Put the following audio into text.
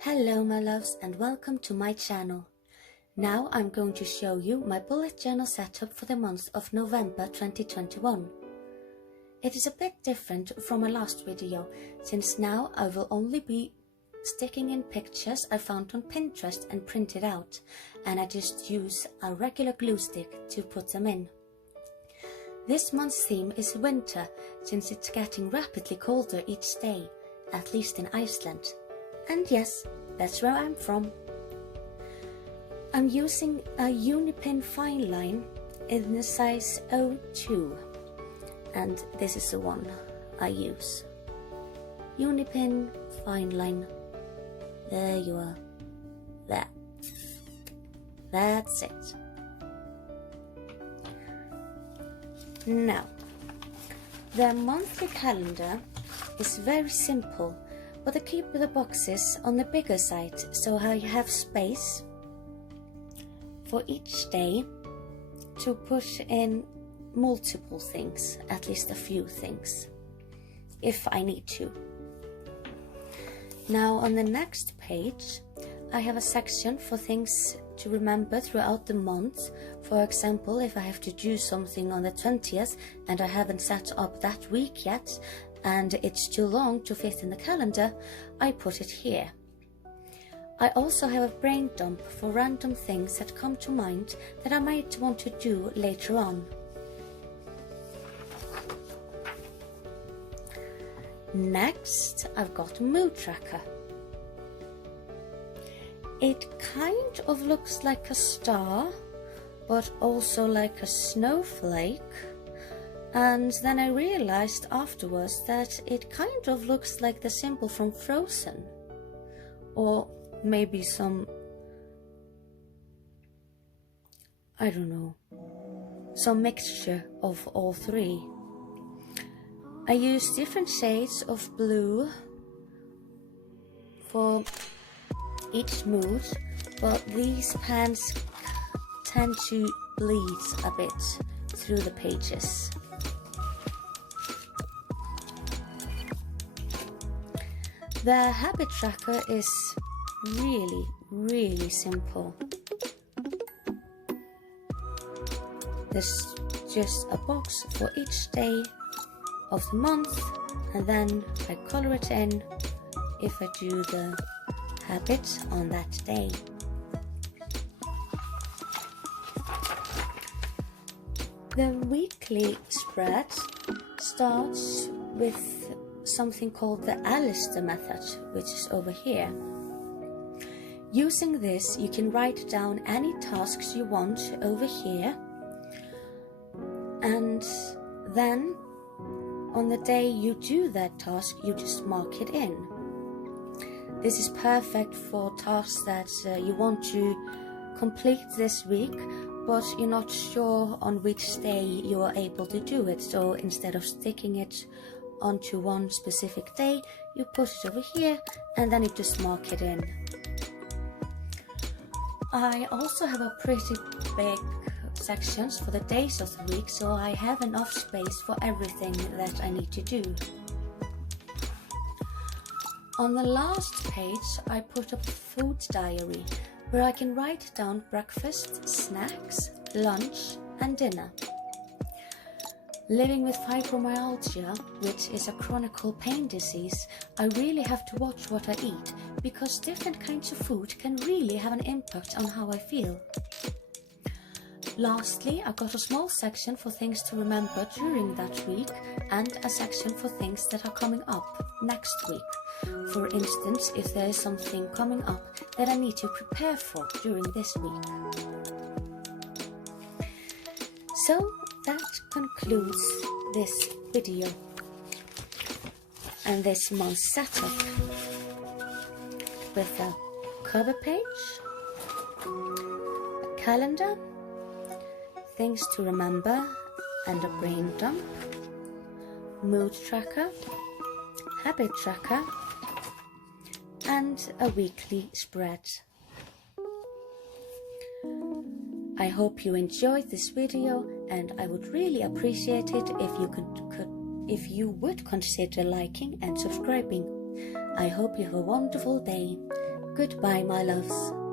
Hello my loves and welcome to my channel. Now I'm going to show you my bullet journal setup for the month of November 2021. It is a bit different from my last video, since now I will only be sticking in pictures I found on Pinterest and printed out, and I just use a regular glue stick to put them in. This month's theme is winter, since it's getting rapidly colder each day, at least in Iceland. And yes, that's where I'm from. I'm using a Unipin fine line in the size 02, and this is the one I use. Unipin fine line. There you are. That's it. Now, the monthly calendar is very simple, but I keep the boxes on the bigger side so I have space for each day to push in multiple things, at least a few things, if I need to. Now on the next page I have a section for things to remember throughout the month. For example, if I have to do something on the 20th and I haven't set up that week yet and it's too long to fit in the calendar, I put it here. I also have a brain dump for random things that come to mind that I might want to do later on. Next, I've got a mood tracker. It kind of looks like a star, but also like a snowflake. And then I realized afterwards that it kind of looks like the symbol from Frozen. Or maybe some, I don't know, some mixture of all three. I use different shades of blue for each mood, but these pens tend to bleed a bit through the pages. The habit tracker is really simple. There's just a box for each day of the month, and then I color it in if I do the habit on that day. The weekly spread starts with something called the Alistair method, which is over here. Using this, you can write down any tasks you want over here, and then on the day you do that task, you just mark it in. This is perfect for tasks that you want to complete this week, but you're not sure on which day you are able to do it. So instead of sticking it onto one specific day, you put it over here and then you just mark it in. I also have a pretty big sections for the days of the week, so I have enough space for everything that I need to do. On the last page I put up a food diary where I can write down breakfast, snacks, lunch and dinner. Living with fibromyalgia, which is a chronic pain disease, I really have to watch what I eat, because different kinds of food can really have an impact on how I feel. Lastly, I got a small section for things to remember during that week and a section for things that are coming up next week. For instance, if there is something coming up that I need to prepare for during this week. So that concludes this video and this month's setup with a cover page, a calendar, things to remember and a brain dump, mood tracker, habit tracker and a weekly spread. I hope you enjoyed this video, and I would really appreciate it if you would consider liking and subscribing. I hope you have a wonderful day. Goodbye, my loves.